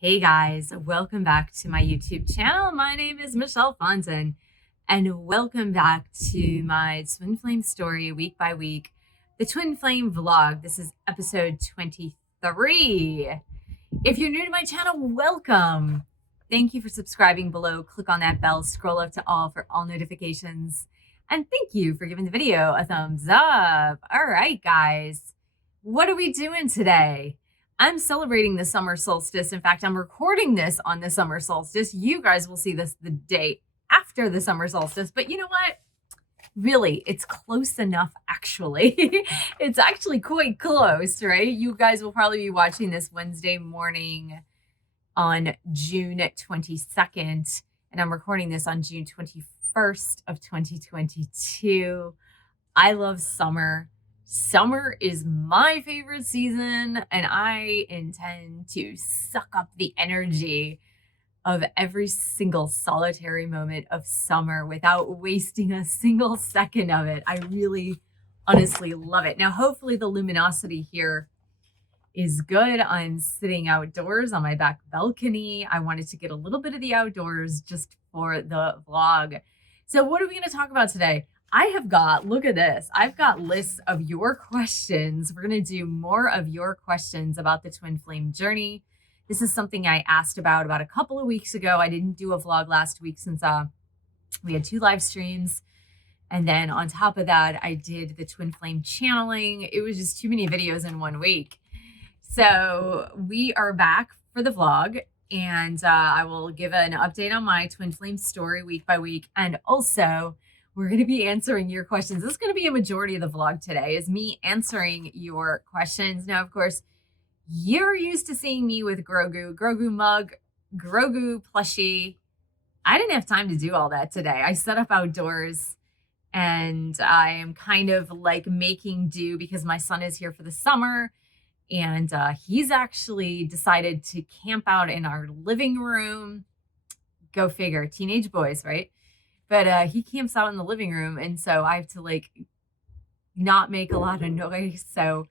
Hey guys, welcome back to my YouTube channel. My name is Michelle Fontaine, and welcome back to my Twin Flame story week by week, the Twin Flame vlog. This is episode 23. If you're new to my channel, welcome. Thank you for subscribing below. Click on that bell, scroll up to all for all notifications. And thank you for giving the video a thumbs up. All right, guys, what are we doing today? I'm celebrating the summer solstice. In fact, I'm recording this on the summer solstice. You guys will see this the day after the summer solstice, but you know what? Really, it's close enough, actually. It's actually quite close, right? You guys will probably be watching this Wednesday morning on June 22nd, and I'm recording this on June 21st of 2022. I love summer. Summer is my favorite season, and I intend to suck up the energy of every single solitary moment of summer without wasting a single second of it. I really honestly love it. Now, hopefully the luminosity here is good. I'm sitting outdoors on my back balcony. I wanted to get a little bit of the outdoors just for the vlog. So what are we going to talk about today? I have got, look at this, I've got lists of your questions. We're going to do more of your questions about the twin flame journey. This is something I asked about a couple of weeks ago. I didn't do a vlog last week since we had 2 live streams. And then on top of that, I did the twin flame channeling. It was just too many videos in 1 week. So we are back for the vlog, and I will give an update on my twin flame story week by week. And also, we're going to be answering your questions. This is going to be a majority of the vlog today, is me answering your questions. Now, of course, you're used to seeing me with Grogu mug, Grogu plushie. I didn't have time to do all that today. I set up outdoors, and I am kind of like making do because my son is here for the summer, and he's actually decided to camp out in our living room. Go figure, teenage boys, right? But he camps out in the living room, and so I have to like not make a lot of noise. So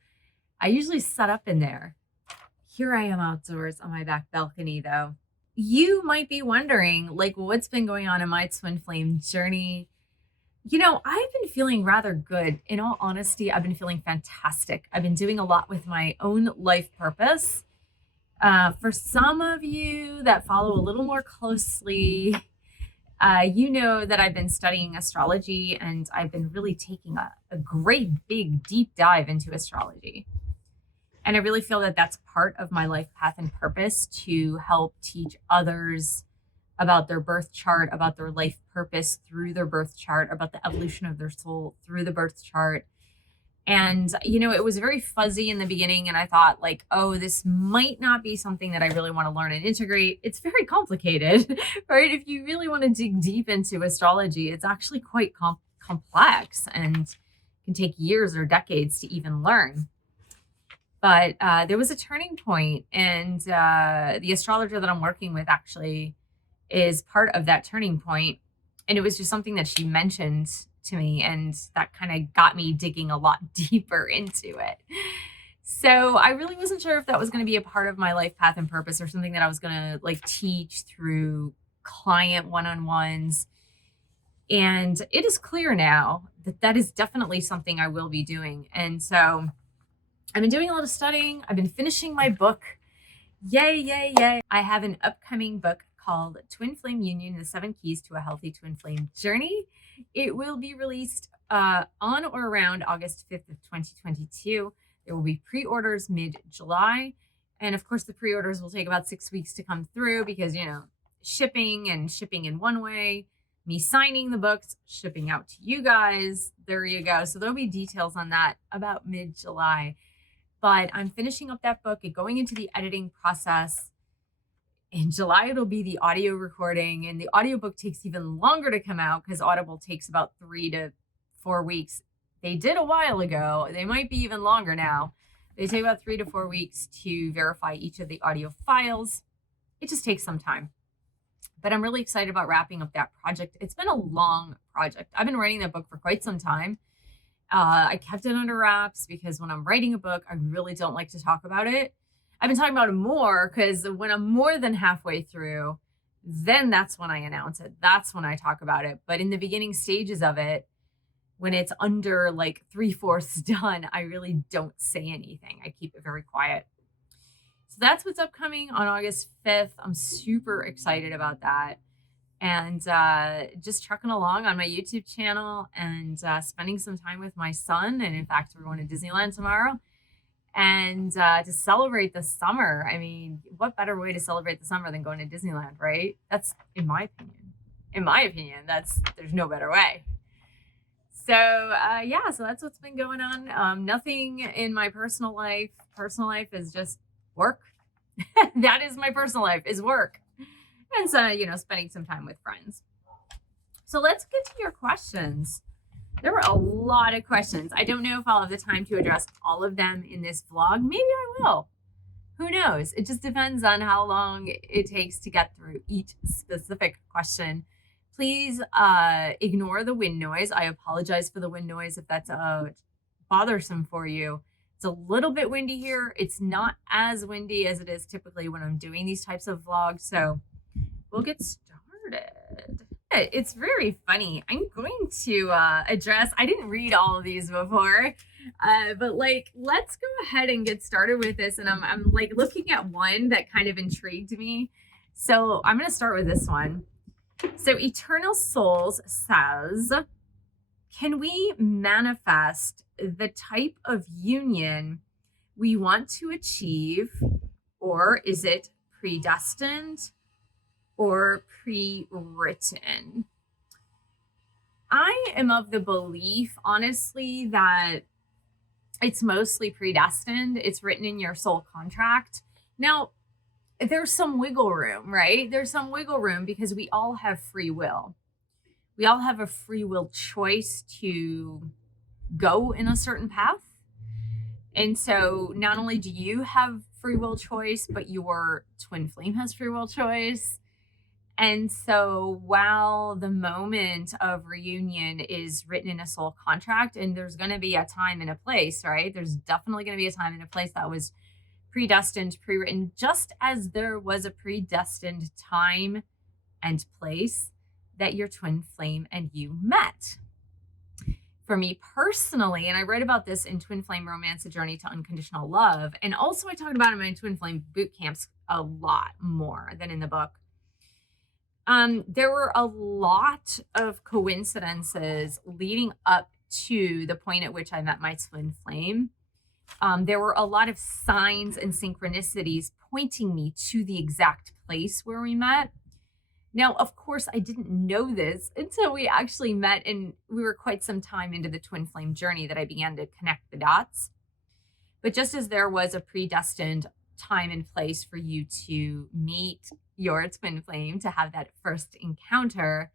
I usually set up in there. Here I am outdoors on my back balcony, though. You might be wondering, like, what's been going on in my twin flame journey? You know, I've been feeling rather good. In all honesty, I've been feeling fantastic. I've been doing a lot with my own life purpose. For some of you that follow a little more closely, you know that I've been studying astrology, and I've been really taking a great big deep dive into astrology. And I really feel that that's part of my life path and purpose, to help teach others about their birth chart, about their life purpose through their birth chart, about the evolution of their soul through the birth chart. And, you know, it was very fuzzy in the beginning, and I thought like, oh, this might not be something that I really want to learn and integrate. It's very complicated, right? If you really want to dig deep into astrology, it's actually quite complex and can take years or decades to even learn. But there was a turning point, and the astrologer that I'm working with actually is part of that turning point. And it was just something that she mentioned to me, and that kind of got me digging a lot deeper into it. So I really wasn't sure if that was going to be a part of my life path and purpose, or something that I was going to like teach through client one-on-ones. And it is clear now that that is definitely something I will be doing. And so I've been doing a lot of studying. I've been finishing my book. Yay, yay, yay. I have an upcoming book called Twin Flame Union, the 7 Keys to a Healthy Twin Flame Journey. It will be released on or around August 5th of 2022. There will be pre-orders mid-July. And of course, the pre-orders will take about 6 weeks to come through because, you know, shipping in one way, me signing the books, shipping out to you guys. There you go. So there'll be details on that about mid-July. But I'm finishing up that book and going into the editing process. In July, it'll be the audio recording, and the audiobook takes even longer to come out because Audible takes about 3 to 4 weeks. They did a while ago. They might be even longer now. They take about 3 to 4 weeks to verify each of the audio files. It just takes some time. But I'm really excited about wrapping up that project. It's been a long project. I've been writing that book for quite some time. I kept it under wraps because when I'm writing a book, I really don't like to talk about it. I've been talking about it more because when I'm more than halfway through, then that's when I announce it. That's when I talk about it. But in the beginning stages of it, when it's under like 3/4 done, I really don't say anything. I keep it very quiet. So that's what's upcoming on August 5th. I'm super excited about that. And just trucking along on my YouTube channel and spending some time with my son. And in fact, we're going to Disneyland tomorrow. And to celebrate the summer. I mean, what better way to celebrate the summer than going to Disneyland, right? That's in my opinion. In my opinion, there's no better way. So yeah, so that's what's been going on. Nothing in my personal life. Personal life is just work. That is my personal life, is work. And so, spending some time with friends. So let's get to your questions. There were a lot of questions. I don't know if I'll have the time to address all of them in this vlog. Maybe I will. Who knows? It just depends on how long it takes to get through each specific question. Please ignore the wind noise. I apologize for the wind noise if that's bothersome for you. It's a little bit windy here. It's not as windy as it is typically when I'm doing these types of vlogs. So we'll get started. It's very funny. I'm going to address, I didn't read all of these before, but let's go ahead and get started with this. And I'm like looking at one that kind of intrigued me. So I'm going to start with this one. So Eternal Souls says, can we manifest the type of union we want to achieve, or is it predestined or pre-written? I am of the belief, honestly, that it's mostly predestined. It's written in your soul contract. Now, there's some wiggle room, right? There's some wiggle room because we all have free will. We all have a free will choice to go in a certain path. And so not only do you have free will choice, but your twin flame has free will choice. And so while the moment of reunion is written in a soul contract, and there's going to be a time and a place, right? There's definitely going to be a time and a place that was predestined, pre-written, just as there was a predestined time and place that your twin flame and you met. For me personally, and I write about this in Twin Flame Romance, A Journey to Unconditional Love, and also I talked about it in my Twin Flame boot camps a lot more than in the book. There were a lot of coincidences leading up to the point at which I met my twin flame. There were a lot of signs and synchronicities pointing me to the exact place where we met. Now, of course, I didn't know this until we actually met, and we were quite some time into the twin flame journey that I began to connect the dots. But just as there was a predestined time and place for you to meet your twin flame, to have that first encounter,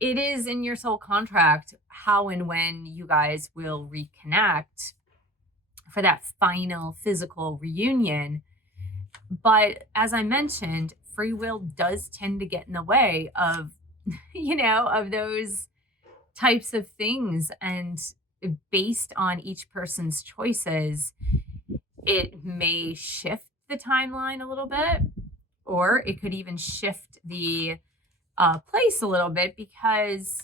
it is in your soul contract how and when you guys will reconnect for that final physical reunion. But as I mentioned, free will does tend to get in the way of, of those types of things. And based on each person's choices, it may shift the timeline a little bit, or it could even shift the place a little bit, because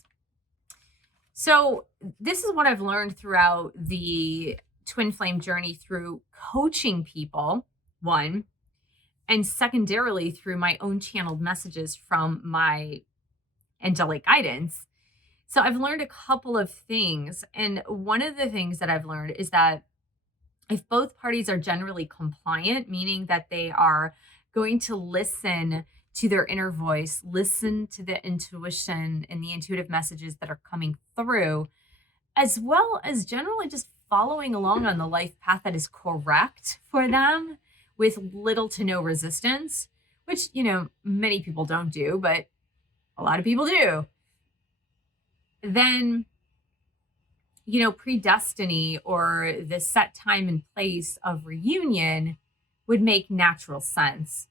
so this is what I've learned throughout the twin flame journey through coaching people, one, and secondarily through my own channeled messages from my angelic guidance. So I've learned a couple of things. And one of the things that I've learned is that if both parties are generally compliant, meaning that they are going to listen to their inner voice, listen to the intuition and the intuitive messages that are coming through, as well as generally just following along on the life path that is correct for them with little to no resistance, which, many people don't do, but a lot of people do, then, predestiny or the set time and place of reunion would make natural sense.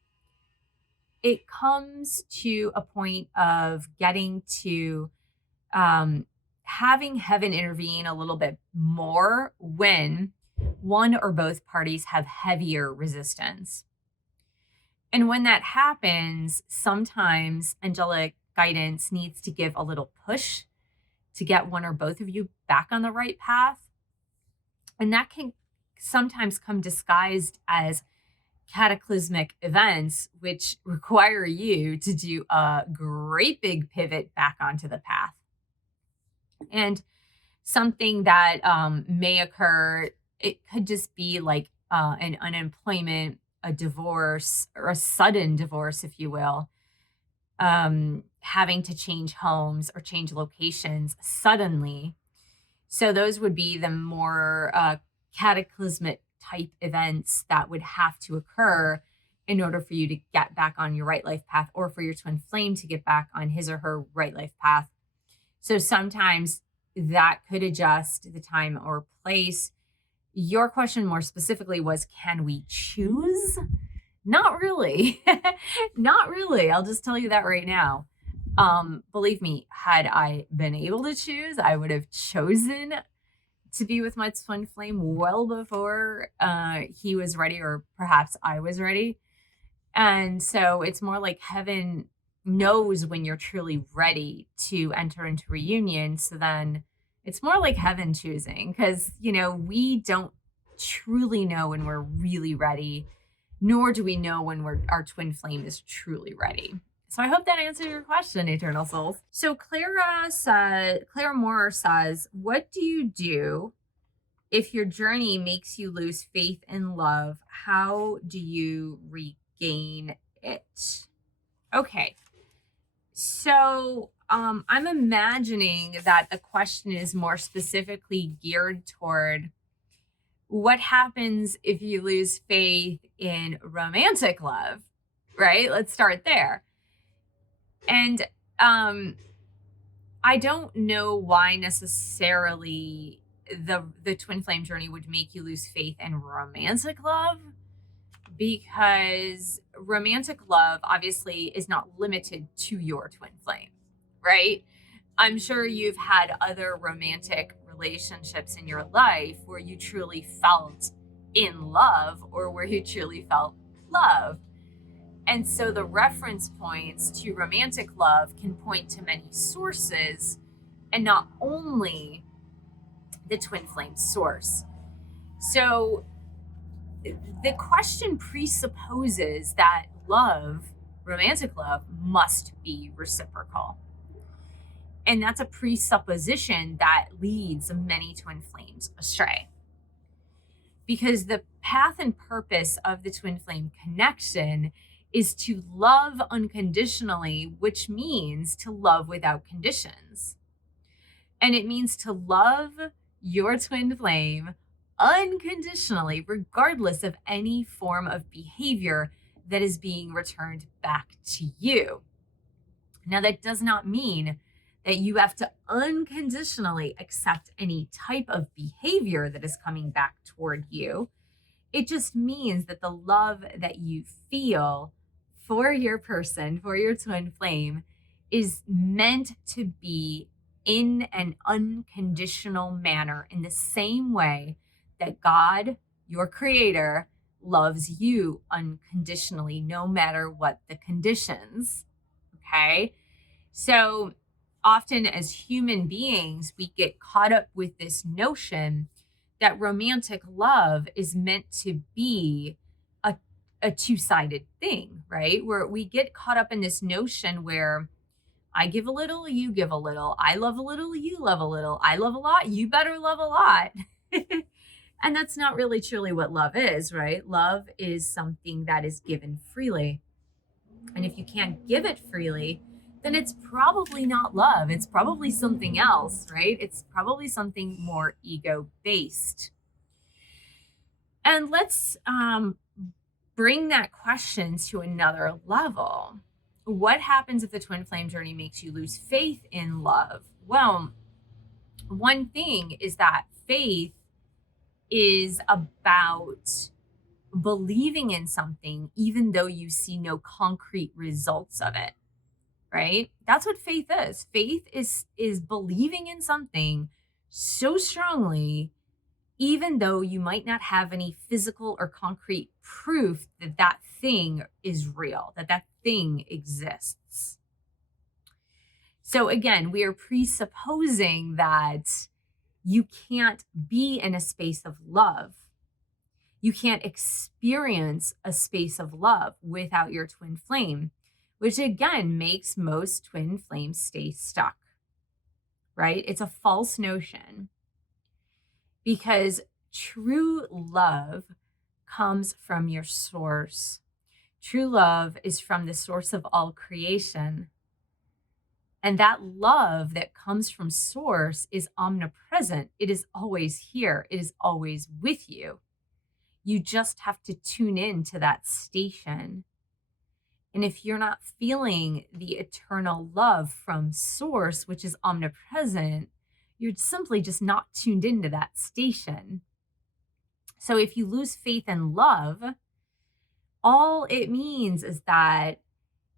It comes to a point of getting to having heaven intervene a little bit more when one or both parties have heavier resistance. And when that happens, sometimes angelic guidance needs to give a little push to get one or both of you back on the right path. And that can sometimes come disguised as cataclysmic events, which require you to do a great big pivot back onto the path. And something that may occur, it could just be like an unemployment, a divorce, or a sudden divorce, if you will, having to change homes or change locations suddenly. So those would be the more cataclysmic type events that would have to occur in order for you to get back on your right life path, or for your twin flame to get back on his or her right life path. So sometimes that could adjust the time or place. Your question more specifically was, can we choose? Not really. Not really. I'll just tell you that right now. Believe me, had I been able to choose, I would have chosen to be with my twin flame well before he was ready, or perhaps I was ready. And so it's more like heaven knows when you're truly ready to enter into reunion. So then it's more like heaven choosing, because, we don't truly know when we're really ready, nor do we know when our twin flame is truly ready. So I hope that answered your question, Eternal Souls. So Clara Moore says, what do you do if your journey makes you lose faith in love? How do you regain it? Okay. So I'm imagining that the question is more specifically geared toward what happens if you lose faith in romantic love, right? Let's start there. And I don't know why necessarily the twin flame journey would make you lose faith in romantic love, because romantic love obviously is not limited to your twin flame, right? I'm sure you've had other romantic relationships in your life where you truly felt in love, or where you truly felt love. And so the reference points to romantic love can point to many sources, and not only the twin flame source. So the question presupposes that love, romantic love, must be reciprocal. And that's a presupposition that leads many twin flames astray. Because the path and purpose of the twin flame connection is to love unconditionally, which means to love without conditions. And it means to love your twin flame unconditionally, regardless of any form of behavior that is being returned back to you. Now, that does not mean that you have to unconditionally accept any type of behavior that is coming back toward you. It just means that the love that you feel for your person, for your twin flame, is meant to be in an unconditional manner, in the same way that God, your creator, loves you unconditionally, no matter what the conditions. Okay? So often as human beings, we get caught up with this notion that romantic love is meant to be a two-sided thing, right? Where we get caught up in this notion where I give a little, you give a little. I love a little, you love a little. I love a lot, you better love a lot. And that's not really truly what love is, right? Love is something that is given freely. And if you can't give it freely, then it's probably not love. It's probably something else, right? It's probably something more ego-based. And let's bring that question to another level. What happens if the twin flame journey makes you lose faith in love? Well, one thing is that faith is about believing in something even though you see no concrete results of it, right? That's what faith is. Faith is believing in something so strongly even though you might not have any physical or concrete proof that that thing is real, that that thing exists. So again, we are presupposing that you can't be in a space of love. You can't experience a space of love without your twin flame, which again makes most twin flames stay stuck, right? It's a false notion because true love comes from your source. True love is from the source of all creation. And that love that comes from source is omnipresent. It is always here. It is always with you. You just have to tune in to that station. And if you're not feeling the eternal love from source, which is omnipresent, you're simply just not tuned into that station. So if you lose faith in love, all it means is that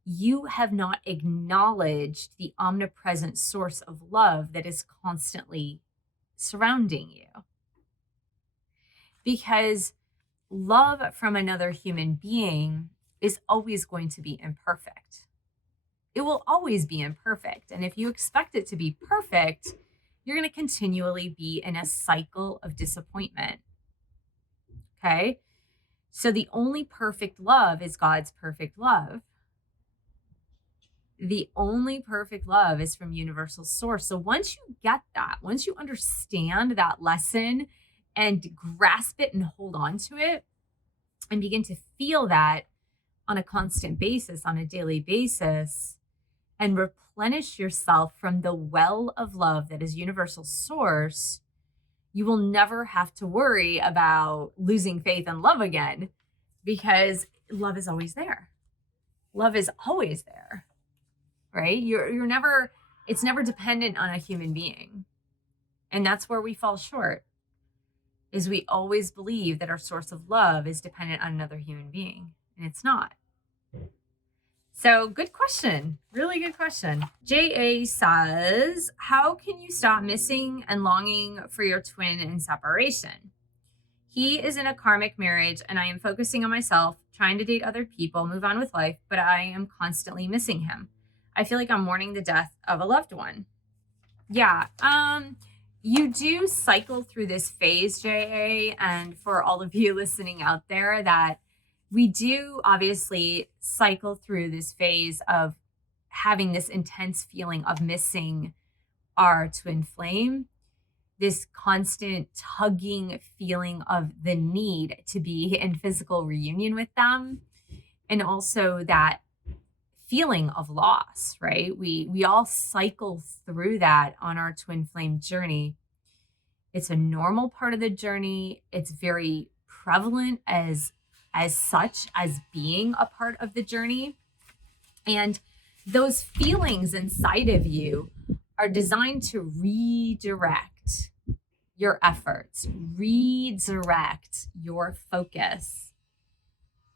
you have not acknowledged the omnipresent source of love that is constantly surrounding you. Because love from another human being is always going to be imperfect. It will always be imperfect. And if you expect it to be perfect, you're going to continually be in a cycle of disappointment. Okay? So the only perfect love is God's perfect love. The only perfect love is from universal source. So once you get that, once you understand that lesson and grasp it and hold on to it and begin to feel that on a constant basis, on a daily basis, and replenish yourself from the well of love that is universal source, you will never have to worry about losing faith in love again, because love is always there. Love is always there, right? It's never dependent on a human being. And that's where we fall short, is we always believe that our source of love is dependent on another human being, and it's not. So good question. Really good question. JA says, how can you stop missing and longing for your twin in separation? He is in a karmic marriage and I am focusing on myself, trying to date other people, move on with life, but I am constantly missing him. I feel like I'm mourning the death of a loved one. Yeah. You do cycle through this phase, JA, and for all of you listening out there, that we do obviously cycle through this phase of having this intense feeling of missing our twin flame, this constant tugging feeling of the need to be in physical reunion with them, and also that feeling of loss, right? We all cycle through that on our twin flame journey. It's a normal part of the journey. It's very prevalent as such as being a part of the journey. And those feelings inside of you are designed to redirect your efforts, redirect your focus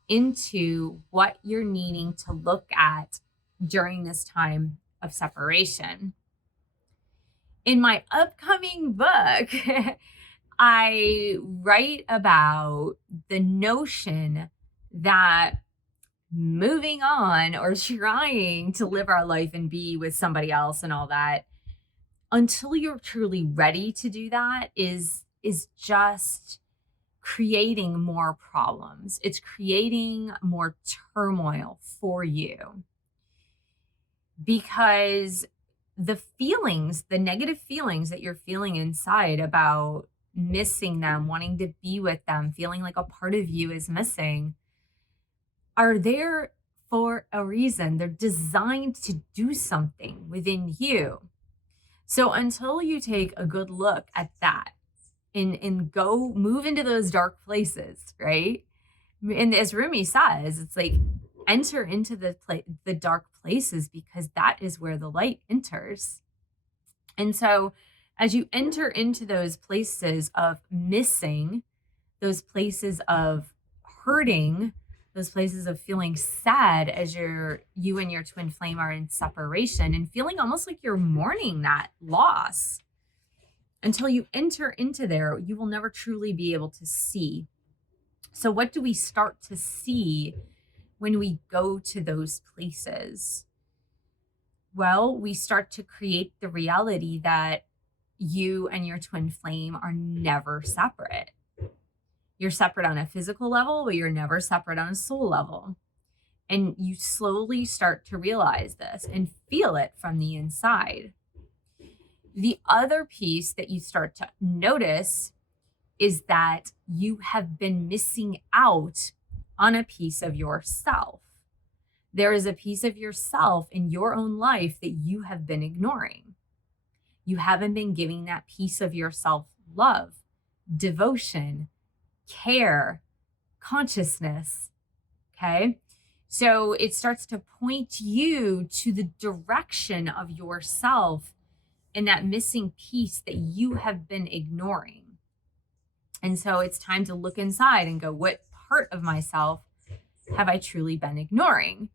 into what you're needing to look at during this time of separation. In my upcoming book, I write about the notion that moving on or trying to live our life and be with somebody else and all that, until you're truly ready to do that, is just creating more problems. It's creating more turmoil for you, because the feelings, the negative feelings that you're feeling inside about missing them, wanting to be with them, feeling like a part of you is missing, are there for a reason. They're designed to do something within you. So until you take a good look at that and go move into those dark places, right? And as Rumi says, it's like enter into the dark places, because that is where the light enters. And so as you enter into those places of missing, those places of hurting, those places of feeling sad as you and your twin flame are in separation and feeling almost like you're mourning that loss, Until you enter into there, you will never truly be able to see. So what do we start to see when we go to those places? Well, we start to create the reality that you and your twin flame are never separate. You're separate on a physical level, but you're never separate on a soul level. And you slowly start to realize this and feel it from the inside. The other piece that you start to notice is that you have been missing out on a piece of yourself. There is a piece of yourself in your own life that you have been ignoring. You haven't been giving that piece of yourself love, devotion, care, consciousness. Okay. So it starts to point you to the direction of yourself and that missing piece that you have been ignoring. And so it's time to look inside and go, what part of myself have I truly been ignoring?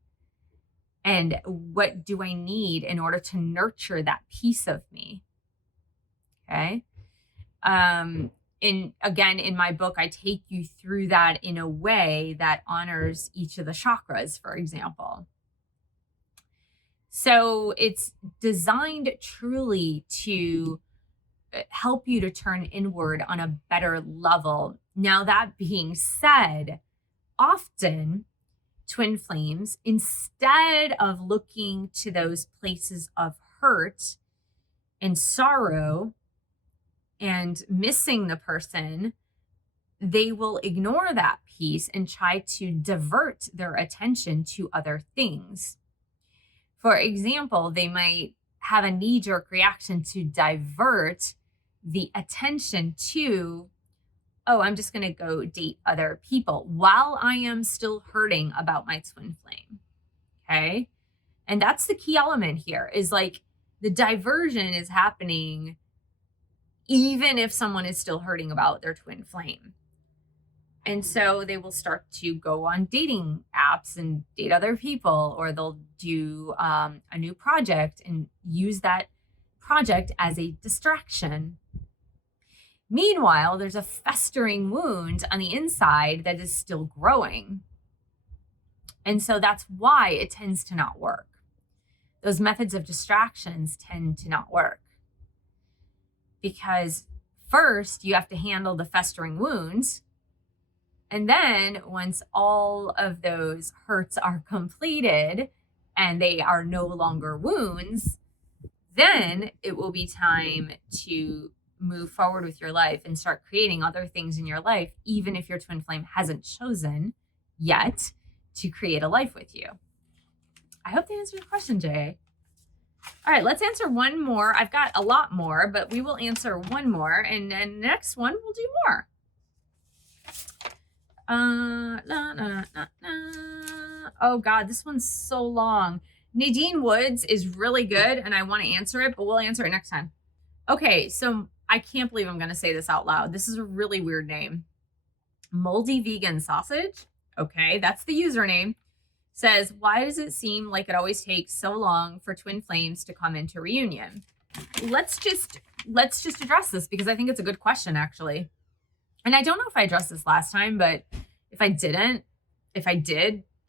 And what do I need in order to nurture that piece of me? Okay. In my book, I take you through that in a way that honors each of the chakras, for example. So it's designed truly to help you to turn inward on a better level. Now, that being said, often twin flames, instead of looking to those places of hurt and sorrow and missing the person, they will ignore that piece and try to divert their attention to other things. For example, they might have a knee-jerk reaction to divert the attention to, oh, I'm just going to go date other people while I am still hurting about my twin flame. Okay. And that's the key element here, is like the diversion is happening even if someone is still hurting about their twin flame. And so they will start to go on dating apps and date other people, or they'll do a new project and use that project as a distraction. Meanwhile, there's a festering wound on the inside that is still growing. And so that's why it tends to not work. Those methods of distractions tend to not work. Because first, you have to handle the festering wounds. And then once all of those hurts are completed and they are no longer wounds, then it will be time to move forward with your life and start creating other things in your life, even if your twin flame hasn't chosen yet to create a life with you. I hope that answered your question, Jay. All right, let's answer one more. I've got a lot more, but we will answer one more, and then the next one we'll do more. Oh God, this one's so long. Nadine Woods is really good, and I want to answer it, but we'll answer it next time. Okay, so I can't believe I'm going to say this out loud. This is a really weird name. Moldy Vegan Sausage. Okay, that's the username. Says, why does it seem like it always takes so long for twin flames to come into reunion? Let's just address this, because I think it's a good question, actually. And I don't know if I addressed this last time, but if I did,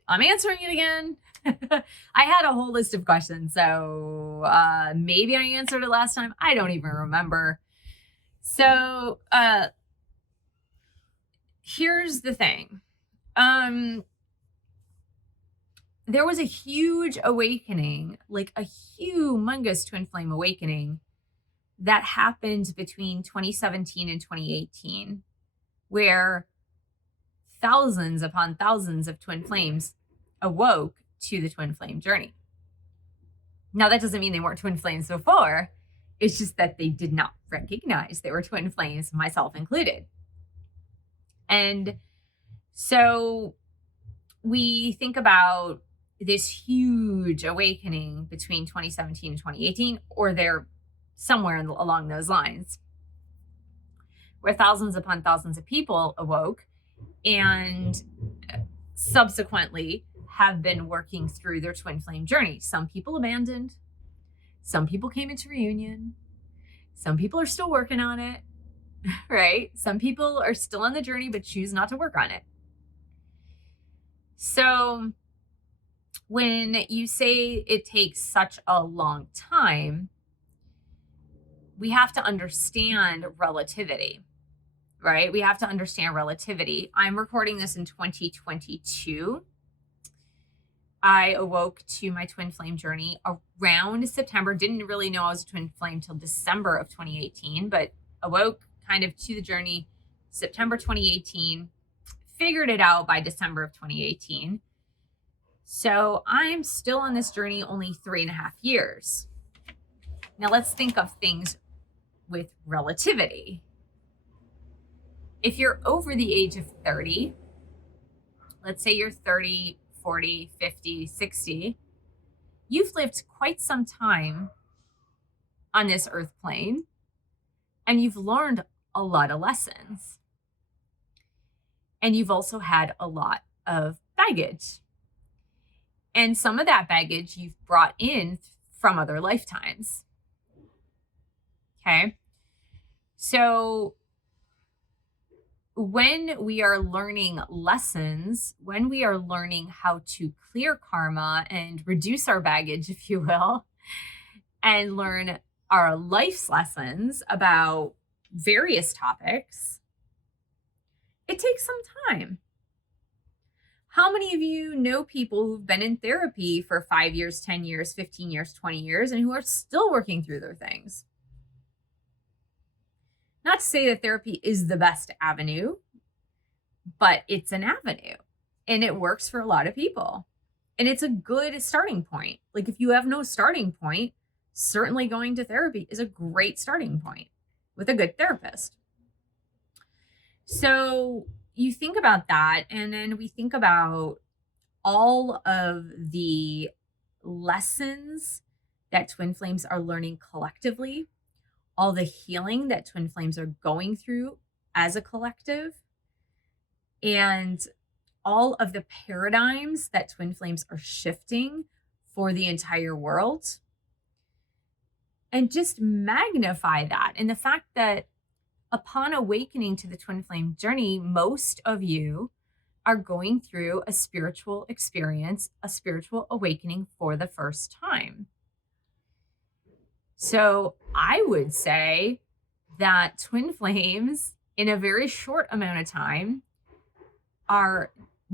I'm answering it again. I had a whole list of questions, so maybe I answered it last time. I don't even remember. So here's the thing. There was a huge awakening, like a humongous twin flame awakening that happened between 2017 and 2018, where thousands upon thousands of twin flames awoke to the twin flame journey. Now, that doesn't mean they weren't twin flames before. It's just that they did not recognize they were twin flames, myself included. And so we think about this huge awakening between 2017 and 2018, or they're somewhere along those lines, where thousands upon thousands of people awoke and subsequently have been working through their twin flame journey. Some people abandoned, some people came into reunion, Some people are still working on it, right? Some people are still on the journey but choose not to work on it. So when you say it takes such a long time, we have to understand relativity, right? We have to understand relativity. I'm recording this in 2022. I awoke to my twin flame journey around September. Didn't really know I was a twin flame till December of 2018, but awoke kind of to the journey September 2018, figured it out by December of 2018. So I'm still on this journey only 3.5 years. Now let's think of things with relativity. If you're over the age of 30, let's say you're 30, 40, 50, 60, you've lived quite some time on this earth plane and you've learned a lot of lessons. And you've also had a lot of baggage. And some of that baggage you've brought in from other lifetimes. Okay. So when we are learning lessons, when we are learning how to clear karma and reduce our baggage, if you will, and learn our life's lessons about various topics, it takes some time. How many of you know people who've been in therapy for 5 years, 10 years, 15 years, 20 years, and who are still working through their things? Not to say that therapy is the best avenue, but it's an avenue and it works for a lot of people. And it's a good starting point. Like if you have no starting point, certainly going to therapy is a great starting point with a good therapist. So you think about that, and then we think about all of the lessons that twin flames are learning collectively, all the healing that twin flames are going through as a collective, and all of the paradigms that twin flames are shifting for the entire world. And just magnify that. And the fact that upon awakening to the twin flame journey, most of you are going through a spiritual experience, a spiritual awakening for the first time. So I would say that twin flames in a very short amount of time are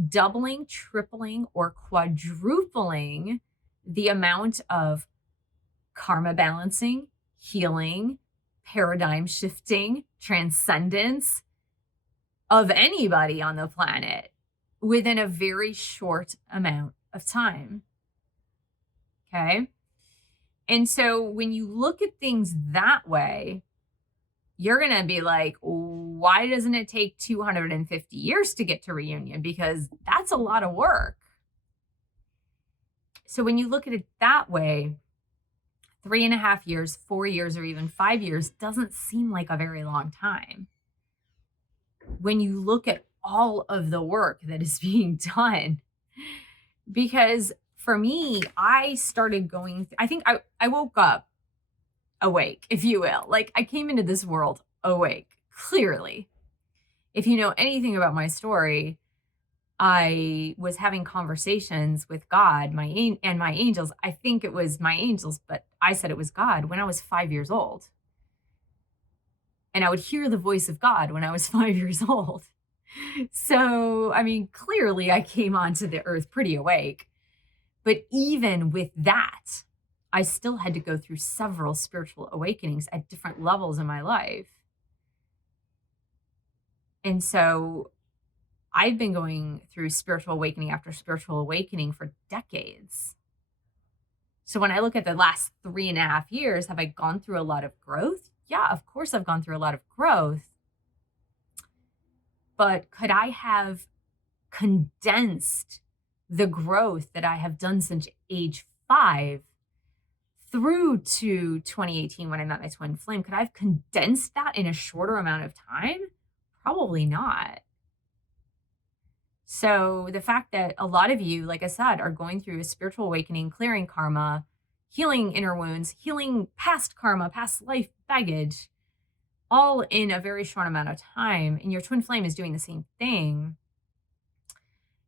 doubling, tripling, or quadrupling the amount of karma balancing, healing, paradigm shifting, transcendence of anybody on the planet within a very short amount of time. Okay. And so when you look at things that way, you're going to be like, why doesn't it take 250 years to get to reunion? Because that's a lot of work. So when you look at it that way, 3.5 years, 4 years, or even 5 years doesn't seem like a very long time. When you look at all of the work that is being done, because for me, I started going, I think I woke up awake, if you will. Like I came into this world awake, clearly. If you know anything about my story, I was having conversations with God, my angels. I think it was my angels, but I said it was God when I was 5 years old. And I would hear the voice of God when I was 5 years old. So, I mean, clearly I came onto the earth pretty awake. But even with that, I still had to go through several spiritual awakenings at different levels in my life. And so I've been going through spiritual awakening after spiritual awakening for decades. So when I look at the last 3.5 years, have I gone through a lot of growth? Yeah, of course I've gone through a lot of growth. But could I have condensed the growth that I have done since age 5 through to 2018 when I met my twin flame? Could I have condensed that in a shorter amount of time? Probably not. So the fact that a lot of you, like I said, are going through a spiritual awakening, clearing karma, healing inner wounds, healing past karma, past life baggage, all in a very short amount of time, and your twin flame is doing the same thing,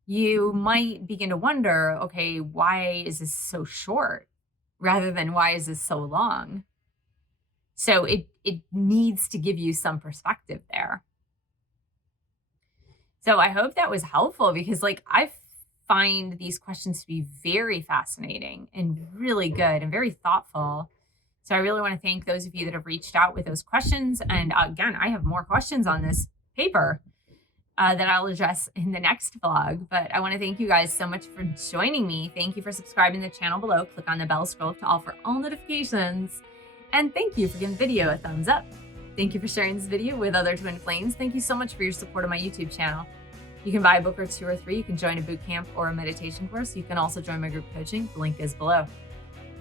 you might begin to wonder, okay, why is this so short rather than why is this so long? So it needs to give you some perspective there. So I hope that was helpful, because like I find these questions to be very fascinating and really good and very thoughtful. So I really want to thank those of you that have reached out with those questions. And again, I have more questions on this paper that I'll address in the next vlog. But I want to thank you guys so much for joining me. Thank you for subscribing to the channel below. Click on the bell scroll to all for all notifications. And thank you for giving the video a thumbs up. Thank you for sharing this video with other twin flames. Thank you so much for your support of my YouTube channel. You can buy a book or 2 or 3. You can join a boot camp or a meditation course. You can also join my group coaching. The link is below.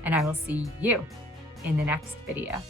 And I will see you in the next video.